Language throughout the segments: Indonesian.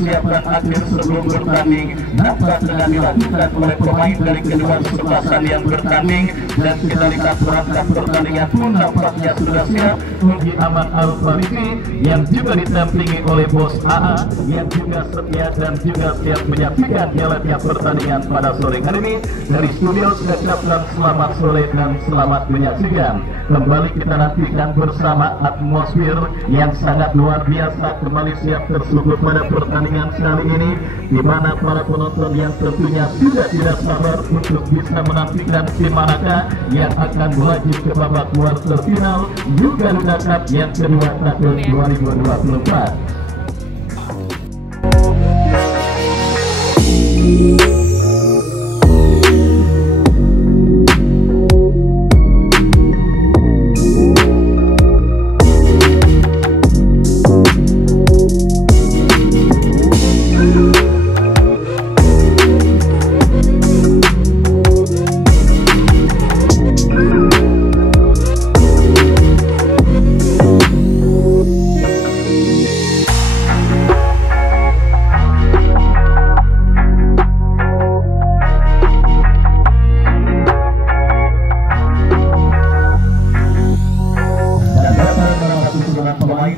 dipersiapkan akhir sebelum bertanding dapat dengan dilakukan oleh pemain dari kedua kesebelasan yang bertanding. Dan kita lihat perangkat pertandingan pun nampaknya sudah siap. Uji Ahmad Al-Farisi yang juga didampingi oleh Bos AA yang juga setia dan juga siap menyaksikan jalannya pertandingan pada sore hari ini. Dari studio saya ucapkan selamat sore dan selamat menyaksikan. Kembali kita nantikan bersama atmosfer yang sangat luar biasa kembali siap tersugut pada pertandingan kali ini, di mana para penonton yang tentunya sudah tidak sabar untuk bisa menantikan tim manakah yang akan melaju ke babak quarter final juga Garuda Cup yang kedua tahun 2024.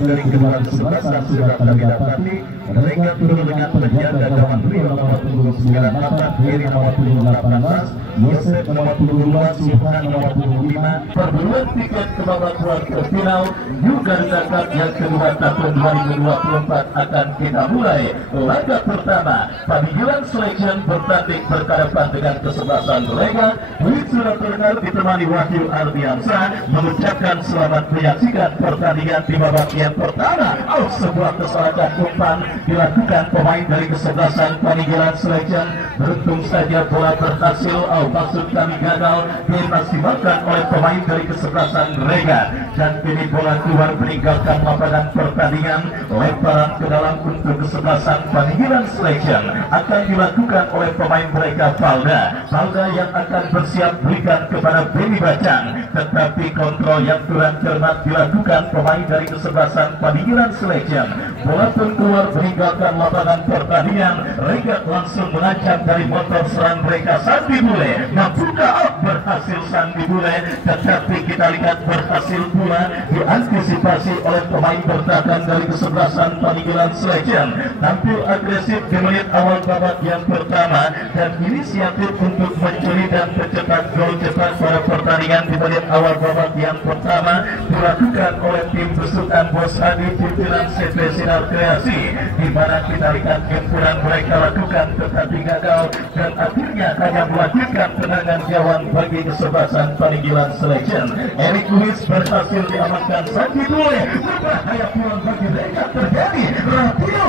Dari kedua kesebelasan sudah kami dapati. Mereka turun dengan penjaga gawang Rio nomor punggung 98, Heri nomor punggung 18, Yosef nomor punggung 2, Subhan nomor punggung 5. Perburuan tiket ke babak quarter final juga Garuda yang kedua tahun 2024 akan kita mulai. Laga pertama, Panigilan Selection bertanding berhadapan dengan kesebelasan Lega. Wid Suratergar ditemani Wahyu Ardiansyah mengucapkan selamat menyaksikan pertandingan di babak yang pertama. Sebuah kesalahan umpan dilakukan pemain dari kesebelasan Panigilan Selection. Beruntung saja bola berhasil, maksud kami gagal, dimaksimalkan oleh pemain dari kesebelasan Lega. Dan kini bola keluar meninggalkan lapangan pertandingan. Lemparan ke dalam untuk kesebelasan Panigilan Selection akan dilakukan oleh pemain mereka Valda yang akan bersiap berikan kepada Benny Bacang, tetapi kontrol yang kurang cermat dilakukan pemain dari kesebelasan Panigilan Selection. Bola pun keluar meninggalkan lapangan pertandingan. Lega langsung mengancam dari motor serang mereka Sandi Bule. Mampukah berhasil Sandi Bule, tetapi kita lihat berhasil pula diantisipasi oleh pemain bertahan dari kesebelasan Panigilan Selection. Tampil agresif di menit awal babak yang pertama dan inisiatif untuk mencuri dan mencetak gol cepat pada pertandingan di menit awal babak yang pertama dilakukan oleh tim besutan Bos Hadi pimpinan CP Sinar Kreasi, di mana kita lihat gempuran mereka lakukan tetapi gagal dan akhirnya hanya melanjutkan tendangan gawang bagi kesebelasan Panigilan Selection. Erik Luis berhasil diamankan Sandi Bule. Berbahaya pulang bagi mereka terjadi. Radio,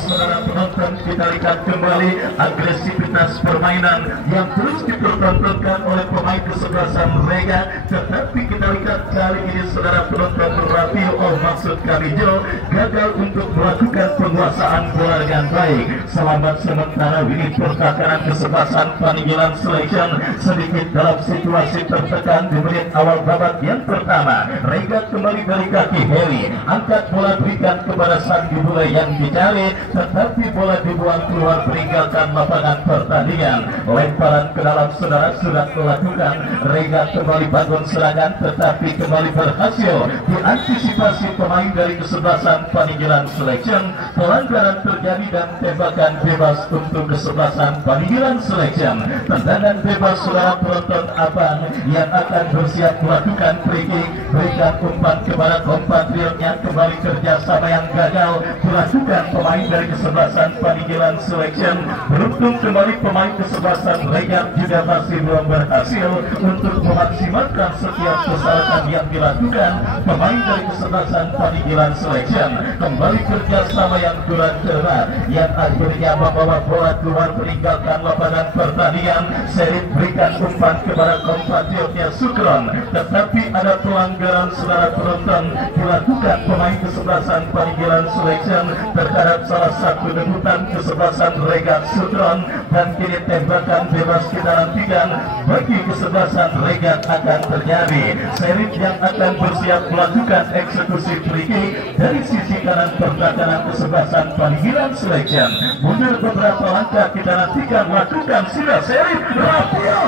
saudara penonton, kita lihat kembali agresivitas permainan yang terus dipertontonkan oleh pemain kesebelasan Lega, tetapi kita lihat kali ini saudara penonton radio, maksud kami Jo, gagal untuk melakukan penguasaan bola dengan baik. Selamat sementara ini pertahanan kesebelasan Panigilan Selection sedikit dalam situasi tertekan di menit awal babak yang pertama. Lega kembali dari kaki Heli, angkat bola berikan kepada Sandi Bule yang dicari, tetapi bola dibuang keluar meninggalkan lapangan pertandingan. Lemparan ke dalam saudara sudah dilakukan. Lega kembali bangun serangan tetapi kembali berhasil diantisipasi pemain dari kesebelasan Panigilan Selection. Pelanggaran terjadi dan tembakan bebas untuk kesebelasan Panigilan Selection. Tendangan bebas saudara penonton abang yang akan bersiap melakukan free kick, berikan umpan kepada kompatriotnya. Kembali kerjasama yang gagal dilakukan pemain dari kesebelasan Panigilan Selection. Beruntung kembali pemain kesebelasan Lega juga masih belum berhasil untuk memaksimalkan setiap kesalahan yang dilakukan pemain dari kesebelasan Panigilan Selection. Kembali kerjasama yang kurang cermat yang akhirnya membawa bola keluar meninggalkan lapangan pertandingan. Serif berikan umpan kepada kompatriotnya Sukron, tetapi ada pelanggaran saudara penonton dilakukan pemain kesebelasan Panigilan Selection terhadap salah satu debutan kesebelasan Lega Sukron, dan kini tembakan bebas kita nantikan bagi kesebelasan Lega akan terjadi. Serif yang akan bersiap melakukan eksekusi free kick dari sisi kanan pertahanan kesebelasan Paniglan Selection. Mundur beberapa langkah, kita nantikan lakukan sudah seri Rapio.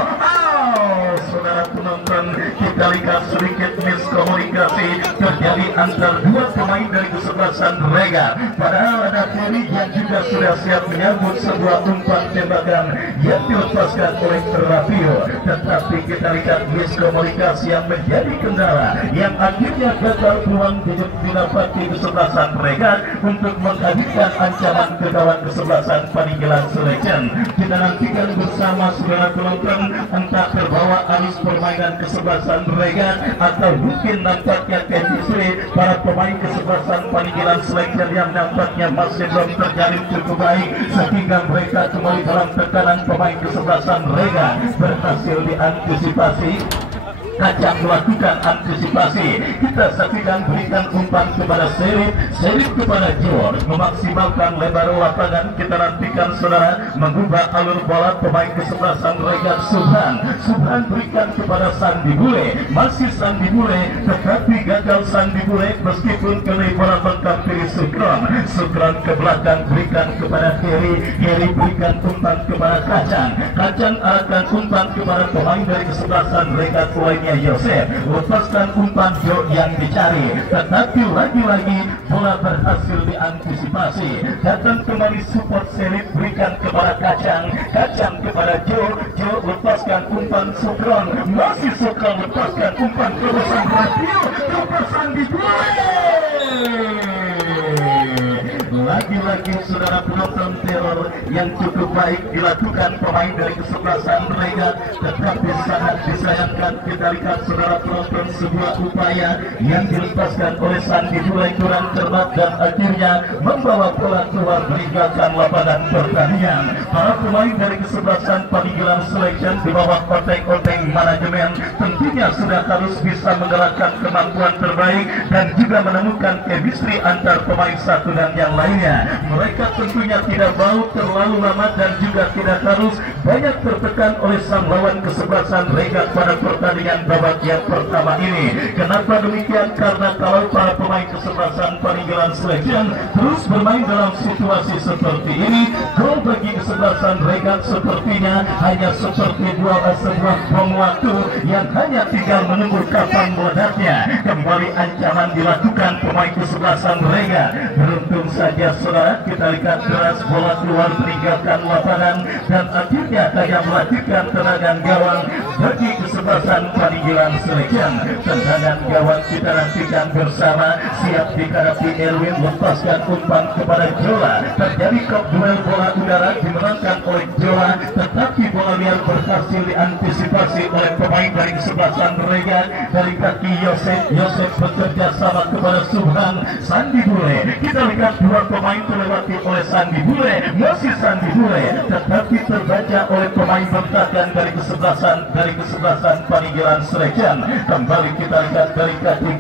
Saudara penonton, kita lihat sedikit miskomunikasi terjadi antar dua pemain dari kesebelasan Rega. Padahal ada Ferry yang juga sudah siap menyambut sebuah umpan tembakan yang dilepaskan oleh Rapio. Tetapi kita lihat miskomunikasi yang menjadi kendala yang akhirnya gagal peluang didapati kesebelasan Rega untuk menghadirkan ancaman ke gawang kesebelasan Paniglan Selection. Kita nantikan bersama saudara penonton, entah terbawa arus permainan kesebelasan Rega atau mungkin nampaknya chemistry para pemain kesebelasan Paniglan Selection yang nampaknya masih belum terjalin cukup baik sehingga mereka kembali dalam tekanan pemain kesebelasan Rega berhasil diantisipasi. Kacang melakukan antisipasi. Kita saksikan berikan umpan kepada Serif kepada Jor, memaksimalkan lebar lapangan. Kita nantikan saudara mengubah alur bola pemain kesebelasan Rega Subhan berikan kepada Sandi Bule, masih Sandi Bule, tetapi gagal Sandi Bule meskipun kali bola mengkampiri Sukron ke belakang berikan kepada Heri berikan umpan kepada Kacang arahkan umpan kepada pemain dari kesebelasan Rega Yosef, lepaskan umpan yang dicari, tetapi lagi-lagi bola berhasil diantisipasi. Datang kembali support Serif berikan kepada Kacang kepada Jo lepaskan umpan Sukron, masih Sukron lepaskan umpan ke Rapio, lepasan di lagi-lagi saudara penonton, teror yang cukup baik dilakukan pemain dari kesebelasan Rega, tetapi sangat disayangkan kita lihat saudara penonton sebuah upaya yang dilepaskan oleh Sandi Bule kurang cermat dan akhirnya membawa bola keluar meninggalkan lapangan pertandingan. Para pemain dari kesebelasan Paniglan Selection di bawah oteng-oteng manajemen tentunya sudah harus bisa menggerakkan kemampuan terbaik dan juga menemukan chemistry antar pemain satu dan yang lainnya. Mereka tentunya tidak mau terlalu lama dan juga tidak harus banyak tertekan oleh sang lawan kesebelasan Rega pada pertandingan babak yang pertama ini. Kenapa demikian? Karena kalau para pemain kesebelasan Paniglan Selection terus bermain dalam situasi seperti ini, gol bagi kesebelasan Rega sepertinya hanya seperti sebuah bom waktu yang hanya tinggal menunggu kapan meledaknya. Kembali ancaman dilakukan pemain kesebelasan Rega. Beruntung saja saudara, kita lihat deras bola keluar meninggalkan lapangan dan akhirnya hanya melakukan tendangan gawang bagi kesebelasan Paniglan Selection. Tendangan gawang kita nantikan bersama, siap dihadapi Erwin, lepaskan umpan kepada Jola. Terjadi kop duel bola udara dimenangkan oleh Jola, tetapi bola liar berhasil diantisipasi oleh pemain dari kesebelasan Rega dari kaki Yosef bekerja sama kepada Subhan Sandi Bule. Kita lihat dua pemain terlewati oleh Sandi Bule, masih Sandi Bule, tetapi terbaca oleh pemain bertahan dari kesebelasan Paniglan Selection. Kembali kita lihat dari kaki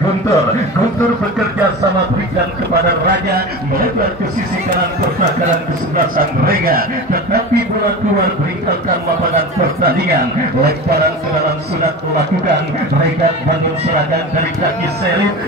Guntur bekerja sama berikan kepada Raja, melebar ke sisi kanan pertahanan kesebelasan Rega, tetapi bola keluar meninggalkan lapangan pertandingan. Lemparan ke dalam sunat melakukan Rega bangun serangan dari kaki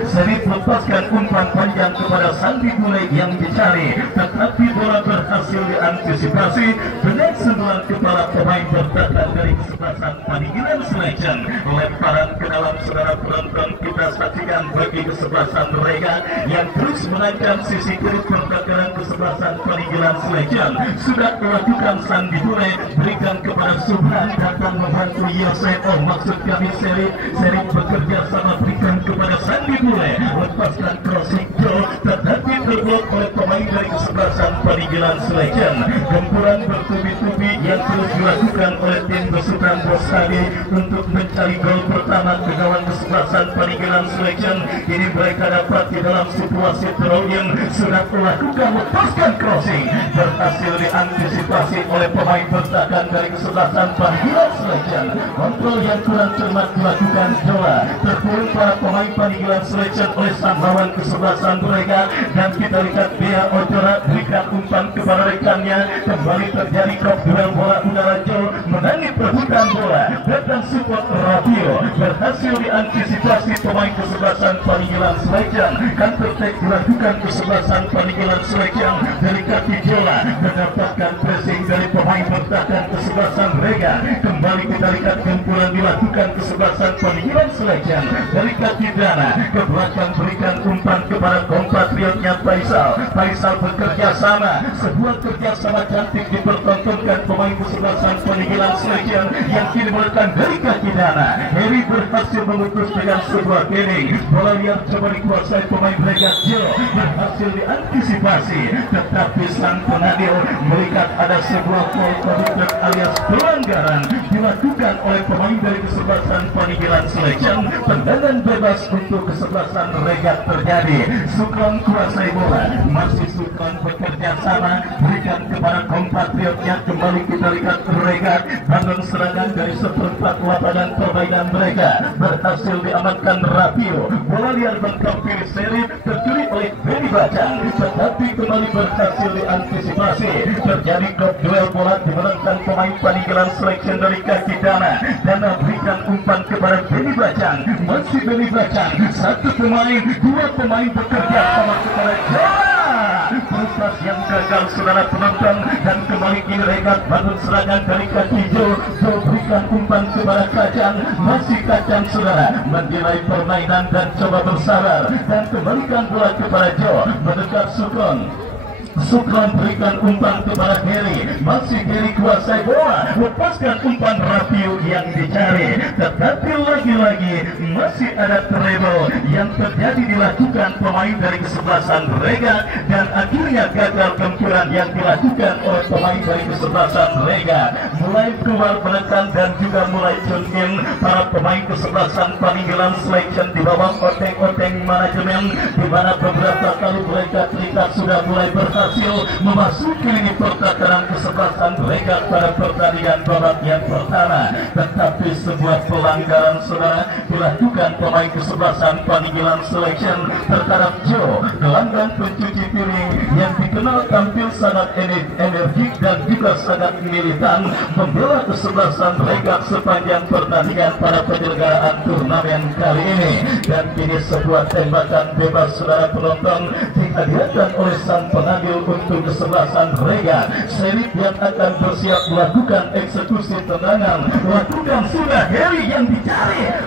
Serif lepaskan umpan panjang kepada Sandi Bule yang dicari, tetapi bola berhasil diantisipasi dengan sentuhan kepala pemain bertahan dari kesebelasan Paniglan Selection. Lemparan ke dalam saudara penonton, kita saksikan bagi kesebelasan Rega yang terus menaikkan sisi kiri pertahanan kesebelasan Paniglan Selection. Sudah melakukan Sandi Bule berikan kepada Subhan, datang membantu Yosef, maksud kami Serif bekerja sama berikan kepada Sandi Bule, lepaskan crossing Joe, tetapi terblok oleh pemain dari kesebelasan Paniglan Selection. Gempuran bertubi-tubi yang terus dilakukan oleh tim besutan Bosadi untuk mencari gol pertama ke gawang kesebelasan Paniglan Selection. Ini mereka dapat di dalam situasi teror yang sudah melakukan lepaskan crossing, berhasil diantisipasi oleh pemain bertahan dari kesebelasan Paniglan Selection. Kontrol yang kurang cermat dilakukan Jola, terpuruk para pemain Paniglan Selection oleh sang lawan kesebelasan Rega, dan kita lihat dia Ojora berikan umpan kepada rekannya. Kembali terjadi kop duel bola udara Jo menangis perbuatan Menyerbukan bola dan support radio berhasil diantisipasi pemain kesebelasan Paninggilan Selejang. Counter attack dilakukan kesebelasan Paninggilan Selejang dari kaki Jola, mendapatkan pressing dari pemain bertahan kesebelasan Rega. Kembali kita lihat gempuran dilakukan kesebelasan Paninggilan Selejang dari kaki Dana ke belakang, berikan umpan kepada kompatriotnya Faisal bekerja sama, sebuah kerjasama cantik dipertontonkan pemain kesebelasan Paninggilan Selejang yang kini meletakkan dari kaki Dana. Heri berhasil memutus dengan sebuah kering, bola liar coba dikuasai pemain Rega. Jo berhasil diantisipasi, tetapi sang pengadil melihat ada sebuah foul conduct alias pelanggaran dilakukan oleh pemain dari kesebelasan Paninggilan Selejang. Tendangan bebas untuk kesebelasan Rega terjadi. Sukron kuasai bola, masih Sukron bekerja sama, berikan kepada kompatriotnya. Kembali kita lihat Rega bangun serangan dari seperempat lapangan permainan mereka, berhasil diamankan Rapio. Bola liar bertampil seri tercuri oleh Benny Bacang, tetapi kembali berhasil diantisipasi. Terjadi gol duel bola dimenangkan pemain Paninggilan Selection dari kaki Dana. Dana berikan umpan kepada Benny Bacang, masih Benny Bacang, satu pemain, dua pemain bekerja sama kepada Jola. Proses yang gagal saudara penonton, dan kembali kini Regat bangun serangan dari kaki Jo. Jo berikan umpan kepada Kacang, masih Kacang saudara menilai permainan dan coba bersabar dan kembalikan bola kepada Jo, mendekat Sukron. Sukron berikan umpan kepada Heri, masih Heri kuasai bola, lepaskan umpan Rapio yang dicari, tetapi lagi-lagi masih ada treble yang terjadi dilakukan pemain dari kesebelasan Rega, dan akhirnya gagal gempuran yang dilakukan oleh pemain dari kesebelasan Rega. Mulai keluar menekan dan juga mulai tune in para pemain kesebelasan Paninggilan Selection di bawah oteng-oteng manajemen, di mana beberapa kali mereka terikat sudah mulai berhasil memasuki lini pertahanan kesebelasan Rega pada pertandingan babak yang pertama, tetapi sebuah pelanggaran saudara dilakukan pemain kesebelasan Paninggilan Selection terhadap Jo, gelandang pencuci piring yang dikenal tampil sangat energik dan juga sangat militan membela kesebelasan Rega sepanjang pertandingan pada penyelenggaraan turnamen kali ini. Dan kini sebuah tembakan bebas saudara penonton dihadirkan oleh sang pengambil untuk kesebelasan Rega. Serif yang akan bersiap melakukan eksekusi tendangan, lakukan sudah Heri yang dicari.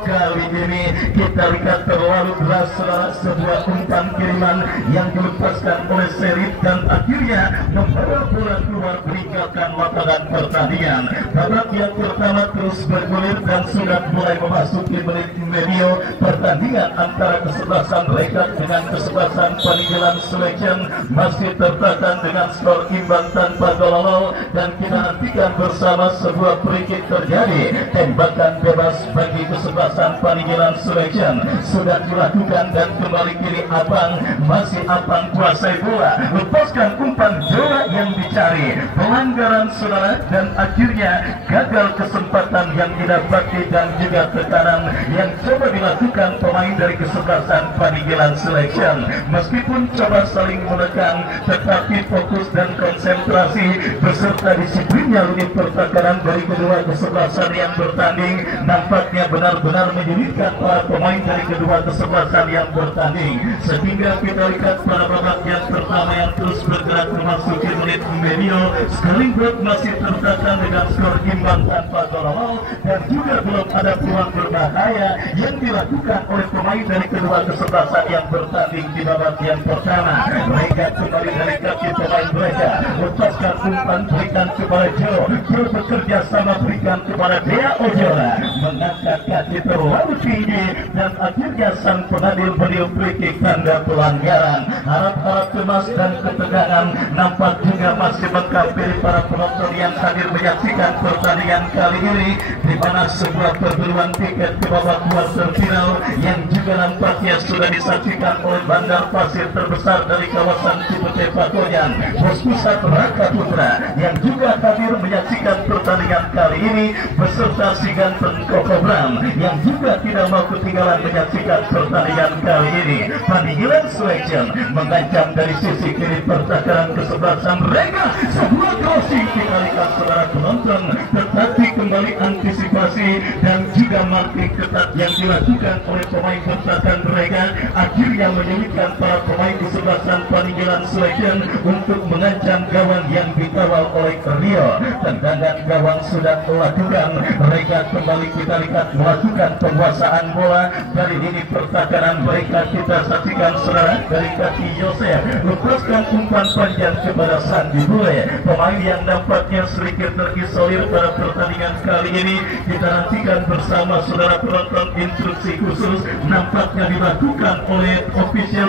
Kali ini kita lihat terlalu deras saudara, sebuah umpan kiriman yang dilepaskan oleh Serif dan akhirnya membawa bola keluar meninggalkan lapangan pertandingan. Babak yang pertama terus bergulir dan sudah mulai memasuki menit medio pertandingan antara kesebelasan Rega dengan kesebelasan Paninggilan Selection masih tertahan dengan skor imbang tanpa gol, dan kita nantikan bersama sebuah free kick terjadi. Tembakan bebas bagi kesebelasan Paninggilan Selection sudah dilakukan dan kembali kiri Abang, masih Abang kuasai bola, lepaskan umpan Jola yang dicari, pelanggaran saudara, dan akhirnya gagal kesempatan yang didapati dan juga tekanan yang coba dilakukan pemain dari kesebelasan Paninggilan Selection. Meskipun coba saling menekan, tetapi fokus dan konsentrasi beserta disiplinnya lini pertahanan dari kedua kesebelasan yang bertanding nampaknya benar-benar menyulitkan para pemain dari kedua kesebelasan yang bertanding, sehingga kita lihat pada babak yang pertama yang terus bergerak memasuki menit medio, Skellingberg masih tertahan dengan skor imbang tanpa gol, dan juga belum ada peluang berbahaya yang dilakukan oleh pemain dari kedua kesebelasan yang bertanding di babak yang pertama. Mereka kembali dari kaki pemain mereka, lepaskan umpan berikan kepada Jo. Jo bekerja sama berikan kepada Dea Ojola, mengangkat kaki terlalu tinggi dan akhirnya sang pengadil meniup free kick tanda pelanggaran. Harap-harap cemas dan ketegangan nampak juga masih menghampiri para penonton yang hadir menyaksikan pertandingan kali ini, di mana sebuah perburuan tiket ke babak kuarter final yang juga nampaknya sudah disaksikan oleh bandar pasir terbesar dari kawasan Cipete Patojan, Bos Pusat Raka Putra, yang juga hadir menyaksikan pertandingan kali ini beserta si ganteng Koko Bram yang juga tidak tidak mau ketinggalan menyaksikan pertandingan kali ini. Panggilan selection mengancam dari sisi kiri pertakaran kesebelasan mereka. Sebuah crossing dikalikan saudara penonton, tetapi kembali antisipasi dan juga marking ketat yang dilakukan oleh pemain pertahanan mereka akhirnya menyulitkan para pemain kesebelasan panggilan selection untuk mengancam gawang yang dikawal oleh Rio. Tendangan gawang sudah melakukan, mereka kembali kita lihat melakukan penguasaan bola dari lini pertahanan mereka. Kita saksikan saudara dari kaki Yosef lepaskan umpan panjang kepada Sandi Bule, pemain yang nampaknya sedikit terisolir pada pertandingan kali ini. Kita nantikan bersama saudara penonton instruksi khusus nampaknya dilakukan oleh official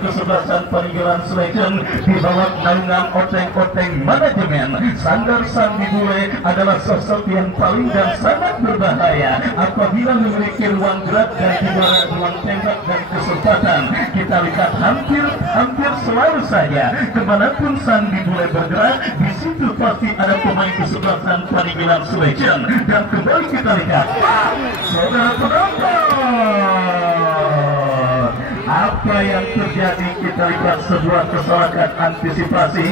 kesebelasan panggilan selection di bawah naungan oteng-oteng manajemen. Sandar Sandi Bule adalah sosok yang paling dan sangat berbahaya apabila memiliki ruang gerak dan juga ruang tembak dan kesempatan. Kita lihat hampir selalu saja kemanapun Sandi Bule bergerak, di situ pasti ada pemain kesebelasan panggilan selection. Dan kembali kita lihat, saudara penonton, apa yang terjadi? Kita lihat sebuah kesalahan antisipasi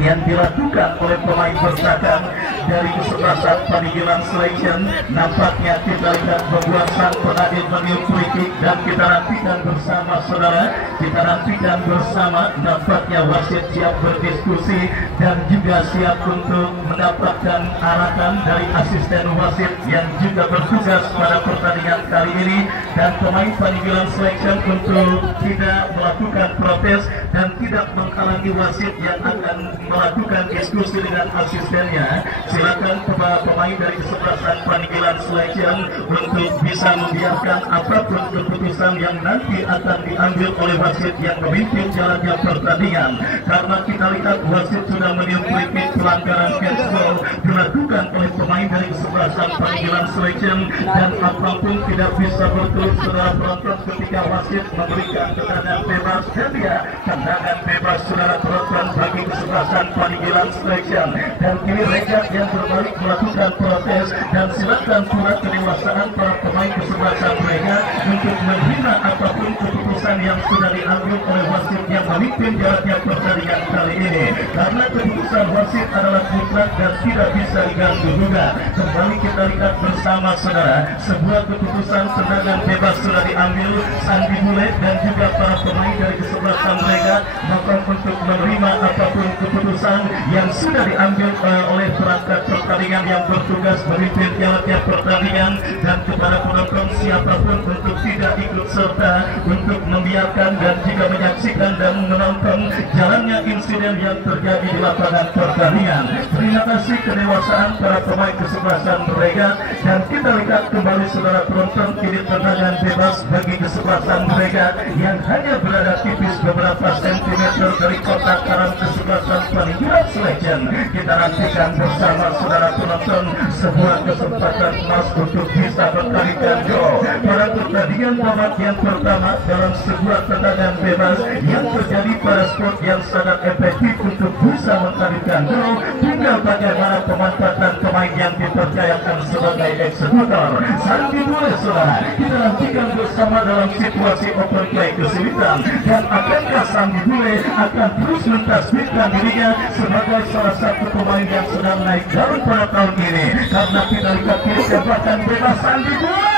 yang dilakukan oleh pemain bertahan dari kesebelasan panggilan selection. Nampaknya kita lihat membuat sang pengadil meniup free kick dan kita nantikan bersama saudara, kita nantikan bersama. Nampaknya wasit siap berdiskusi dan juga siap untuk mendapatkan arahan dari asisten wasit yang juga bertugas pada pertandingan kali ini, dan pemain panggilan selection untuk tidak melakukan protes dan tidak menghalangi wasit yang akan melakukan diskusi dengan asistennya. Silakan kepada pemain dari kesebelasan panggilan selection untuk bisa membiarkan apapun keputusan yang nanti akan diambil oleh wasit yang memimpin jalannya pertandingan. Karena kita lihat wasit sudah meniup free kick, pelanggaran catchball dilakukan oleh pemain dari kesebelasan panggilan selection, dan apapun tidak bisa berturut saudara penonton ketika wasit memberikan tendangan bebas. Dan ya, tendangan bebas saudara penonton bagi kesebelasan panggilan selection. Dan kini Regat yang berbalik melakukan protes, dan silakan pula kedewasaan para pemain kesebelasan mereka untuk menerima apapun keputusan yang sudah diambil oleh wasit yang memimpin jalannya pertandingan kali ini. Karena keputusan wasit adalah mutlak dan tidak bisa diganggu juga. Kembali kita lihat bersama saudara, sebuah keputusan tendangan bebas sudah diambil Sandi Bule dan juga para pemain dari kesebelasan mereka, maka untuk menerima apapun keputusan yang sudah diambil oleh perangkat pertandingan yang bertugas memimpin jalannya pertandingan. Dan kepada penonton siapapun untuk tidak ikut serta, untuk membiarkan dan juga menyaksikan dan menonton jalannya insiden yang terjadi di lapangan pertandingan. Terima kasih kedewasaan para pemain kesebelasan mereka, dan kita lihat kembali saudara penonton, kini tendangan bebas bagi kesebelasan mereka yang hanya berada tipis beberapa sentimeter dari kotak kanan kesebelasan panggilan selection. Kita nantikan bersama saudara penonton sebuah kesempatan emas untuk bisa mencarikan gol pada pertandingan babak yang pertama dalam sebuah tendangan bebas yang terjadi pada spot yang sangat efektif untuk bisa mencarikan gol. Tinggal bagaimana pemanfaatan pemain yang dipercayakan sebagai eksekutor. Sandi Bule saudara, kita nantikan bersama dalam situasi open play kesulitan, dan akankah Sandi Bule akan terus mentasbihkan dirinya sebagai salah satu pemain yang sedang naik daun pada tahun ini. Karena kita lihat kesempatan bebas Sandi Bule.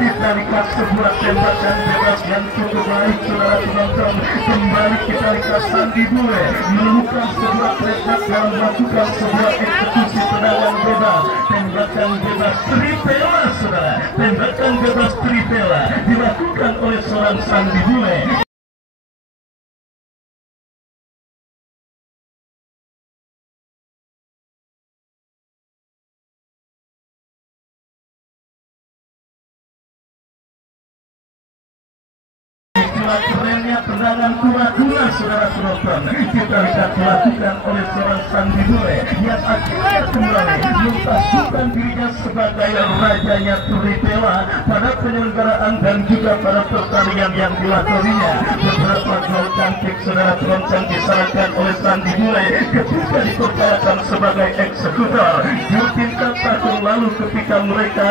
Kita lihat sebuah tembakan bebas yang cukup baik saudara penonton. Kembali kita lihat Sandi Bule menemukan sebuah teknik dalam melakukan sebuah eksekusi tendangan bebas. Tembakan bebas tripela saudara, tembakan bebas tripela dilakukan oleh seorang Sandi Bule. Kerennya tendangan kura-kura saudara penonton, kita lihat dilakukan oleh seorang Sandi Bule yang akhirnya kembali mentas mengajukan dirinya sebagai rajanya Turipela pada penyelenggaraan dan juga pada pertandingan yang dilakoninya. Beberapa gol cantik saudara penonton disalahkan oleh Sandi Bule ketika dipercayakan sebagai eksekutor di tingkat tahun lalu ketika mereka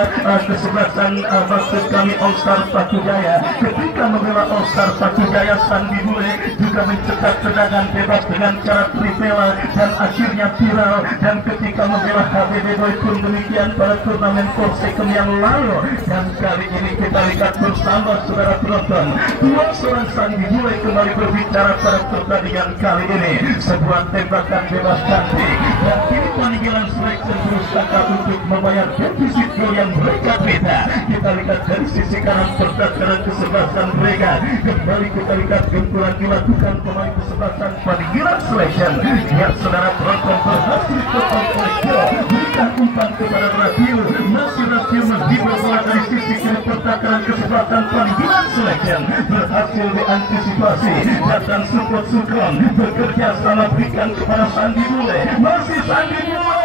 kesebelasan maksud kami All Star Pakujaya. Ketika membela All Star Pakujaya, Sandi Bule juga mencetak tendangan bebas dengan cara Tripela dan akhirnya viral. Dan ketika membela HBD Boy pun demikian pada turnamen Korsekum yang lalu. Dan kali ini kita lihat bersama saudara penonton, dua seorang Sandi Bule kembali berbicara pada pertandingan kali ini. Sebuah tembakan bebas cantik dan kini panggilan seleksi berusaha untuk membayar defisit gol yang mereka beda. Kita lihat dari sisi kanan pertahanan kesebelasan mereka. Kembali kita lihat gempuran dilakukan pemain kesebelasan panggilan selection. Lihat saudara penonton berhasil terkontrol berikan umpan kepada Radio. Masih Radio menghibur bola dari sisi kiri pertahanan kesebelasan panggilan selection. Berhasil diantisipasi dan support Sukron bekerja sama berikan kepada Sandi Bule. Masih Sandi Bule.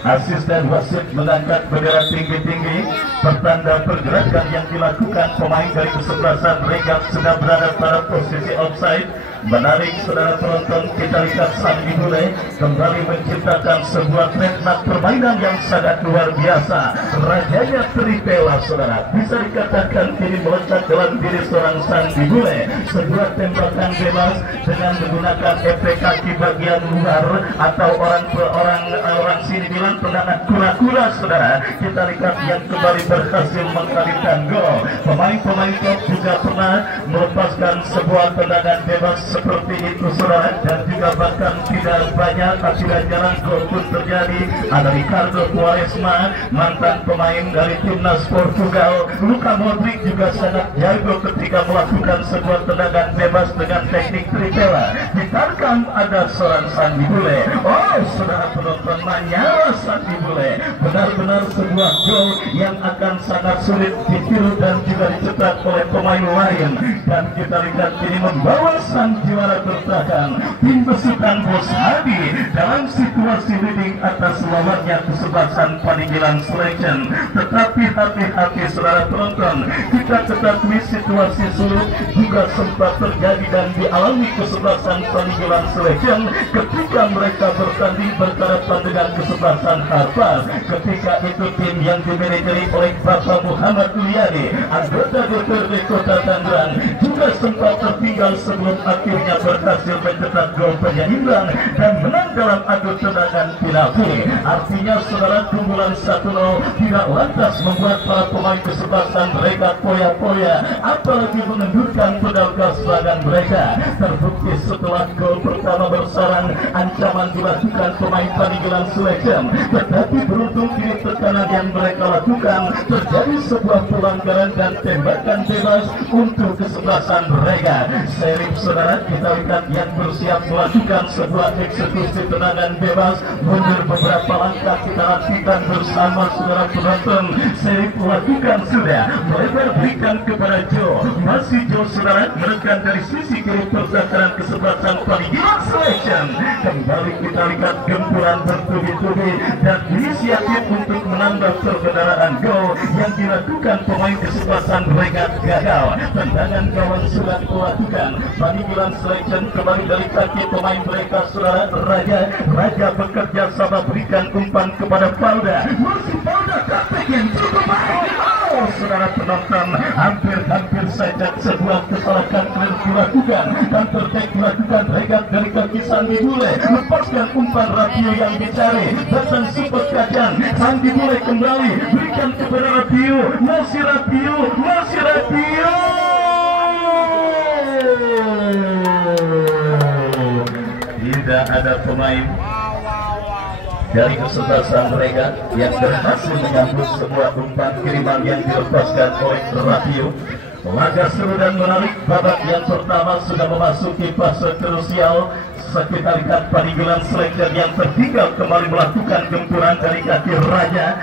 Asisten wasit mengangkat bendera tinggi-tinggi pertanda pergerakan yang dilakukan pemain dari kesebelasan Regat sedang berada pada posisi offside. Menarik saudara penonton, kita lihat Sandi Bule kembali menciptakan sebuah trademark permainan yang sangat luar biasa. Rajanya Tripela saudara, bisa dikatakan kini meloncat dalam diri seorang Sandi Bule. Sebuah tembakan bebas dengan menggunakan efek kaki bagian luar atau orang sini bilang tendangan kura-kura saudara. Kita lihat yang kembali berhasil mengkalikan gol. Pemain-pemain klub juga pernah melepaskan sebuah tendangan bebas seperti itu saudara, dan juga bahkan tidak banyak tidak jarang gol pun terjadi. Ada Ricardo Quaresma, mantan pemain dari timnas Portugal. Luka Modric juga sangat jago ketika melakukan sebuah tendangan bebas dengan teknik Tripela. Ditarik ada seorang Sandi Bule. Oh saudara penonton, menyala Sandi Bule. Benar-benar sebuah gol yang akan sangat sulit ditiru dan juga dicetak oleh pemain lain. Dan kita lihat ini membawa sang juara bertahan tim besutan Bos Hadi dalam situasi leading atas lawannya kesebelasan Paninggilan Selection. Tetapi hati-hati saudara penonton, kita ketahui situasi sulit juga sempat terjadi dan dialami kesebelasan Paninggilan Selection ketika mereka bertanding berhadapan dengan kesebelasan Harpas. Ketika itu tim yang dimanajeri oleh Bapak Muhammad Uliani, anggota DPRD Kota Tangerang, juga sempat tertinggal sebelum akhirnya berhasil mencetak gol penyeimbang dan menang dalam adu tendangan penalti. Artinya saudara, keunggulan 1-0 tidak lantas membuat para pemain kesebelasan mereka poya-poya, apalagi mengendurkan pedal gas serangan mereka. Terbukti setelah gol pertama bersarang, ancaman dilakukan pemain Paninggilan Selection, tetapi beruntung di tekanan yang mereka lakukan terjadi sebuah pelanggaran dan tembakan bebas untuk kesebelasan mereka. Serif saudara, kita lihat yang bersiap melakukan sebuah eksekusi tendangan bebas mundur beberapa langkah. Kita nantikan bersama saudara penonton. Serif melakukan sudah melebar berikan kepada Joe. Masih Joe saudara menekan dari sisi kiri pertahanan kesebelasan Paninggilan Selection. Kembali kita lihat gempuran bertubi-tubi dan inisiatif untuk menambah perbedaan gol yang dilakukan pemain kesebelasan Regat gagal. Tendangan gawang sudah dilakukan Paninggilan Selection kembali dari kaki pemain mereka saudara Raja bekerja sama berikan umpan kepada Pauda. Masih Pauda kapten yang cukup baik. Oh saudara penonton, hampir saja sebuah kesalahan dilakukan dan dilakukan Regat dari kaki Sandi Bule. Lepaskan umpan Radio yang dicari, datang super kacang. Sandi Bule kembali berikan kepada Radio. Masih Radio. Tidak ada pemain dari kesebelasan mereka yang berhasil menyambut sebuah umpan kiriman yang dilepaskan oleh Radio. Laga seru dan menarik. Babak yang pertama sudah memasuki fase krusial. Kita lihat Paninggilan Selection yang tertinggal kembali melakukan gempuran dari kaki Raja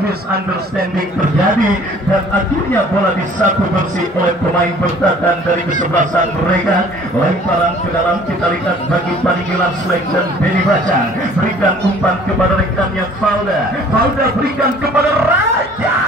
misunderstanding terjadi dan akhirnya bola disapu bersih oleh pemain bertahan dari kesebelasan mereka. Lemparan ke dalam, kita lihat bagi panggilan selection Benny Bacang, berikan umpan kepada rekannya Valda berikan kepada Raja.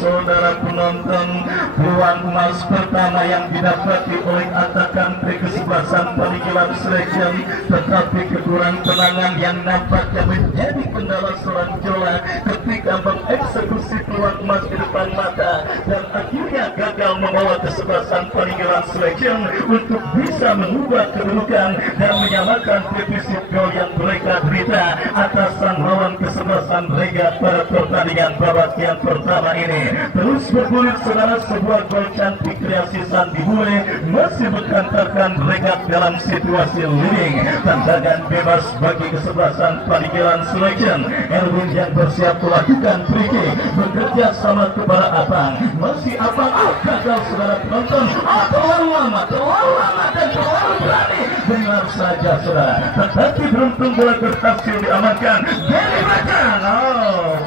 Saudara penonton, peluang emas pertama yang didapati oleh atakan kesebelasan panggilan selection, tetapi kekurangan tenangan yang nampaknya menjadi kendala seorang Jola ketika mengeksekusi peluang emas di depan mata dan akhirnya gagal membawa kesebelasan panggilan selection untuk bisa mengubah kedudukan dan menyamakan defisit gol yang mereka derita atas sang lawan kesebelasan mereka pada pertandingan babak yang pertama ini. Terus bergulir saudara, sebuah gol cantik kreasi Sandi Bule masih menghantarkan regat dalam situasi leading. Tendangan bebas bagi kesebelasan panggilan selection. Erwin yang bersiap melakukan free kick, bekerja sama kepada Abang. Masih Abang, gagal saudara penonton. Terlalu lama dan terlalu berani. Benar saja saudara, tetapi beruntung bola berhasil diamankan. Benny Bacang,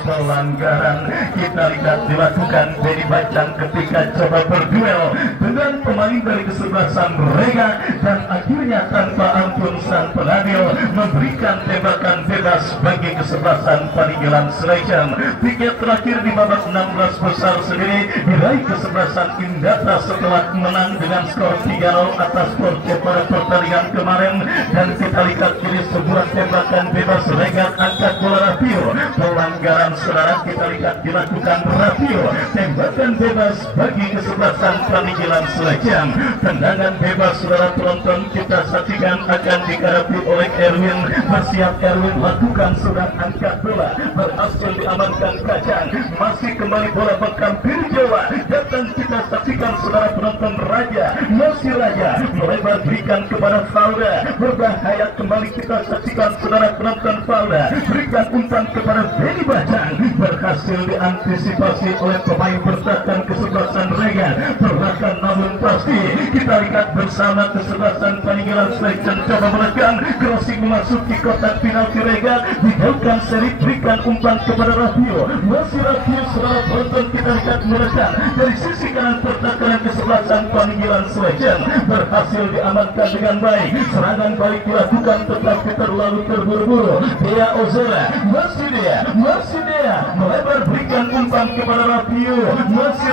pelanggaran kita lihat dilakukan Benny Bacang ketika coba berduel dengan pemain dari kesebelasan mereka dan akhirnya tanpa ampun sang pengadil memberikan tembakan bebas bagi kesebelasan panggilan selection. Tiket terakhir di babak 16 besar sendiri diraih kesebelasan Indata setelah menang dengan skor 3-0 atas Porce pada pertandingan kemarin. Dan kita lihat ini sebuah tembakan bebas regat angkat bola Rapio. Pelanggaran saudara kita lihat dilakukan Rapio. Tembakan bebas bagi kesebelasan panggilan selection. Tendangan bebas saudara penonton kita saksikan akan dihadapi oleh Erwin. Bersiap Erwin lakukan sudah angkat bola, berhasil diamankan Kacang. Masih kembali bola berkampir Jawa. Datang kita saksikan saudara penonton Raja. Masih Raja melebar berikan kepada Valda. Berbahaya kembali kita saksikan saudara penonton Valda. Berikan umpan kepada Benny Bacang. Berhasil diantisipasi oleh pemain bertahan kesebelasan Regan. Perlahan namun pasti kita lihat bersama kesebelasan panggilan selection coba menekan crossing memasuki kotak penalti Regan. Dijauhkan seri, berikan umpan kepada Rapio. Masih Rapio saudara penonton kita lihat menekan dari sisi kanan pertahanan kesebelasan panggilan selection. Berhasil diamankan dengan baik. Serangan balik dilakukan tetapi terlalu terburu-buru. Dea Ozora, masih dia melebar berikan umpan kepada Rapio. Masih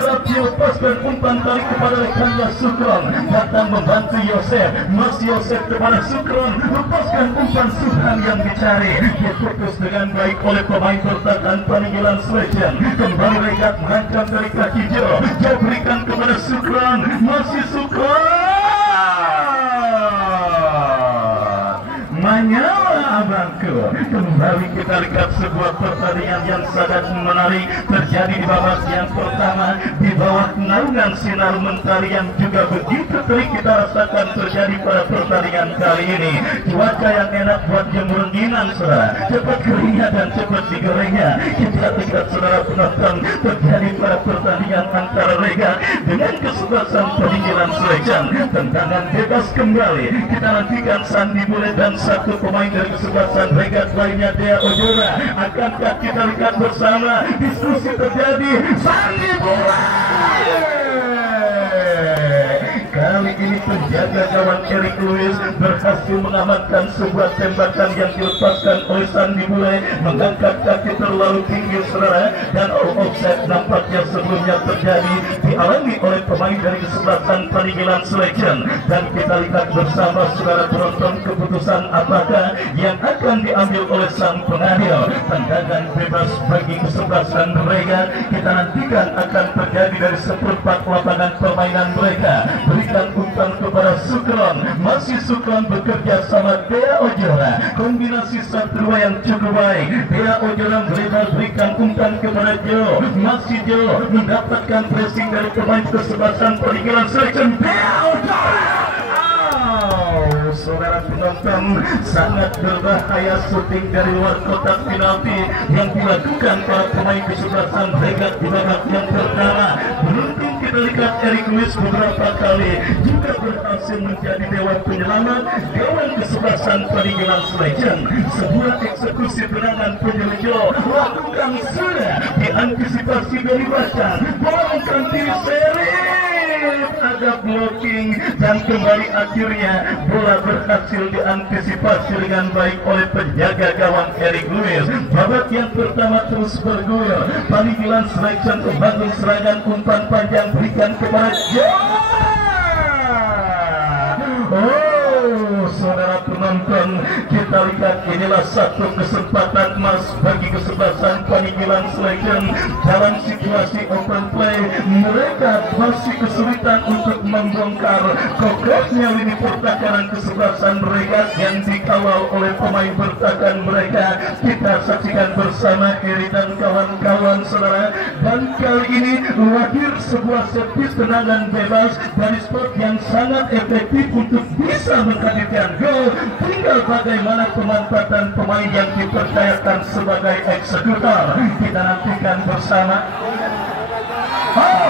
Rapio paskan umpan tarik kepada rekannya Sukron. Datang membantu Yosef. Masih Yosef kepada Sukron. Lepaskan umpan Subhan yang dicari. Diputus dengan baik oleh pemain bertahan panggilan selection. Kembali regat mengancam dari kaki Jo berikan kepada Sukron. Masih Sukron. Menyala abangku. Kembali kita lihat sebuah pertandingan yang sangat menarik terjadi di babak yang pertama di bawah naungan sinar mentari yang juga begitu terik kita rasakan terjadi pada pertandingan kali ini. Cuaca yang enak buat jemur ginan saudara, cepat keringnya dan cepat digorengnya. Kita lihat saudara penonton terjadi pada pertandingan antara Rega dengan kesebelasan panggilan selection. Tendangan bebas kembali kita nantikan Sandi Bule dan satu pemain dari kesebelasan Regat lainnya Dea Ojora. Akankah kita lihat bersama diskusi terjadi? Sandi Bule kali ini penjaga gawang Eric Lewis berhasil mengamankan sebuah tembakan yang dilepaskan oleh Sandi Bule, mengangkat kaki terlalu tinggi saudara, dan offside nampaknya sebelumnya terjadi dialami oleh pemain dari kesebelasan panggilan selection. Dan kita lihat bersama saudara penonton keputusan apakah yang akan diambil oleh sang pengadil. Tendangan bebas bagi kesebelasan mereka kita nantikan akan terjadi dari seperempat lapangan permainan mereka. Berikan umpan kepada Sukron. Masih Sukron bekerja sama Dea Ojora. Kombinasi satu yang cukup baik. Dea Ojora melebar berikan umpan kepada Jo. Masih Jo mendapatkan pressing dari pemain kesebelasan panggilan selection. Dea Ojora. Saudara penonton, sangat berbahaya shooting dari luar kotak penalti yang dilakukan para pemain kesebelasan Regat di babak yang pertama. Beruntung kita lihat Eric Lewis beberapa kali juga berhasil menjadi dewan penyelamat dewan kesebelasan Paniggelang Selection. Sebuah eksekusi tendangan penyelesaian lakukan sudah diantisipasi dari Bacan, bola umpan kiri seri ada blocking dan kembali akhirnya bola berhasil diantisipasi dengan baik oleh penjaga gawang Eric Lewis. Babak yang pertama terus bergulir, Paniggelang Selection membangun serangan, umpan panjang berikan kepada saudara penonton, kita lihat inilah satu kesempatan emas bagi kesebelasan Paniggelang Selection dalam situasi open play. Mereka masih kesulitan untuk membongkar kokohnya lini pertahanan kesebelasan mereka yang dikawal oleh pemain bertahan mereka. Kita saksikan bersama Eri dan kawan-kawan saudara, dan kali ini lahir sebuah set piece tendangan bebas dari spot yang sangat efektif untuk bisa menghadirkan gol. Tinggal bagaimana pemanfaatan pemain yang dipercayakan sebagai eksekutor. Kita nantikan bersama.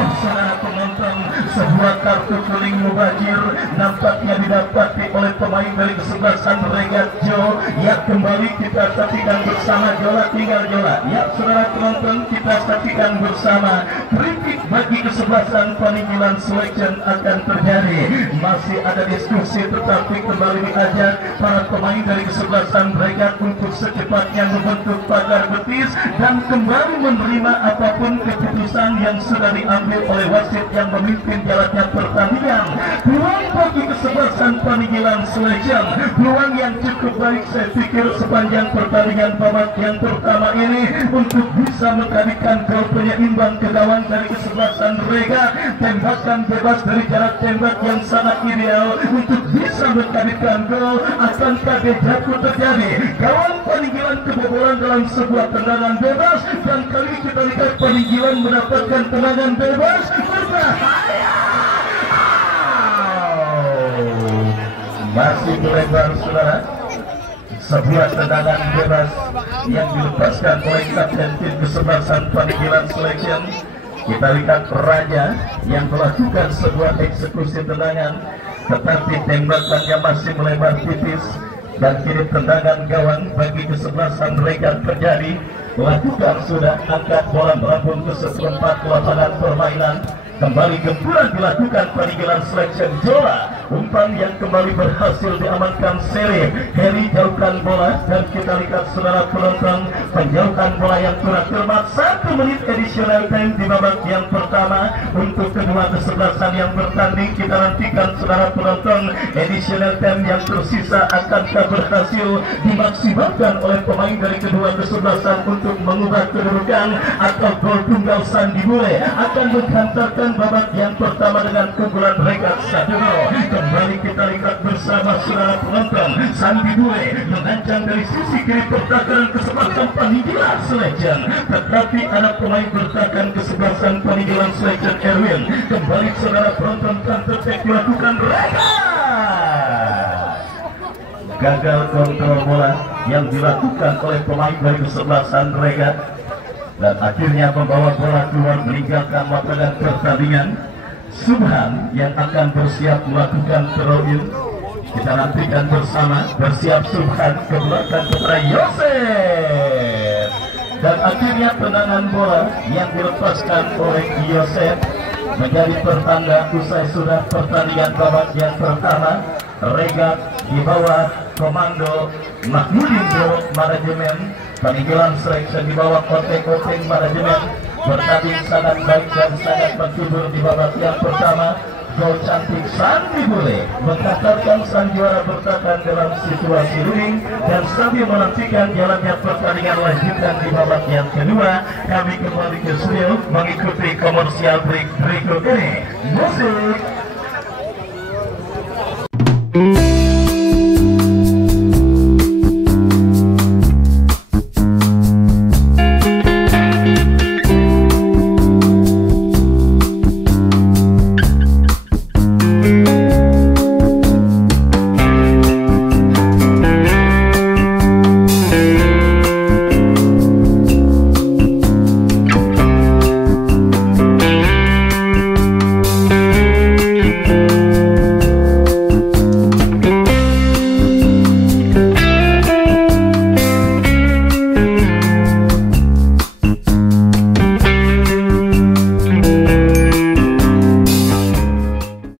Saudara penonton, sebuah kartu kuning mubazir nampaknya didapati oleh pemain dari kesebelasan Regat Jo. Ya, kembali kita saksikan bersama, Jola tinggal Jola. Ya, saudara penonton, kita saksikan bersama. Kritik bagi kesebelasan Paniggelang Selection akan terjadi. Masih ada diskusi, tetapi kembali diajak para pemain dari kesebelasan Regat untuk secepatnya membentuk pagar betis dan kembali menerima apapun keputusan yang sudah diambil oleh wasit yang memimpin jalannya pertandingan. Peluang bagi kesebelasan Paniggelang Selection, peluang yang cukup baik saya pikir sepanjang pertandingan babak yang pertama ini untuk bisa menghadirkan gol penyeimbang ke gawang dari kesebelasan Regat. Tembakan bebas dari jarak tembak yang sangat ideal untuk bisa menghadirkan gol. Akankah dejaku terjadi? Gawang Paniggelang kebobolan dalam sebuah tendangan bebas, dan kali ini kita lihat Paniggelang mendapatkan tendangan bebas berbahaya. Masih melebar saudara, sebuah tendangan bebas yang dilepaskan oleh kapten tim kesebelasan Paniggelang Selection. Kita lihat Raja yang melakukan sebuah eksekusi tendangan, tetapi tembakannya masih melebar tipis, dan kini tendangan gawang bagi kesebelasan Regat terjadi. Lakukan sudah, angkat bola melambung ke seperempat lapangan permainan. Kembali gempuran dilakukan Paniggelang Selection. Jola, umpan yang kembali berhasil diamankan Seri. Heri jauhkan bola, dan kita lihat saudara penonton, penjauhan bola yang kurang cermat. 1 menit additional time di babak yang pertama untuk kedua kesebelasan yang bertanding. Kita nantikan saudara penonton, additional time yang tersisa akankah berhasil dimaksimalkan oleh pemain dari kedua kesebelasan untuk mengubah kedudukan, atau gol tunggal Sandi Bule akan menghantarkan babak yang pertama dengan keunggulan Regat 1-0. Kembali kita lihat bersama saudara penonton, Sandi Bule mengancam dari sisi kiri pertahanan kesebelasan Paniggelang Selection, tetapi anak pemain bertahan kesebelasan Paniggelang Selection Erwin. Kembali saudara penonton, counter-attack dilakukan Regat. Gagal kontrol bola yang dilakukan oleh pemain dari kesebelasan Regat, dan akhirnya membawa bola keluar meninggalkan lapangan pertandingan. Subhan yang akan bersiap melakukan throw-in. Kita nantikan bersama, bersiap Subhan ke belakang kepada Yosef, dan akhirnya tendangan bola yang dilepaskan oleh Yosef menjadi pertanda usai sudah pertandingan babak yang pertama. Regat di bawah komando Mahmudin Bro manajemen, Paniggelang Selection di bawah Oteng manajemen bertanding sangat baik dan sangat menghibur di babak yang pertama. Gol cantik Sandi Bule menghantarkan sang juara bertahan dalam situasi leading, dan sambil menantikan jalannya pertandingan lanjutan di babak yang kedua, kami kembali ke studio mengikuti komersial break berikut ini. Musik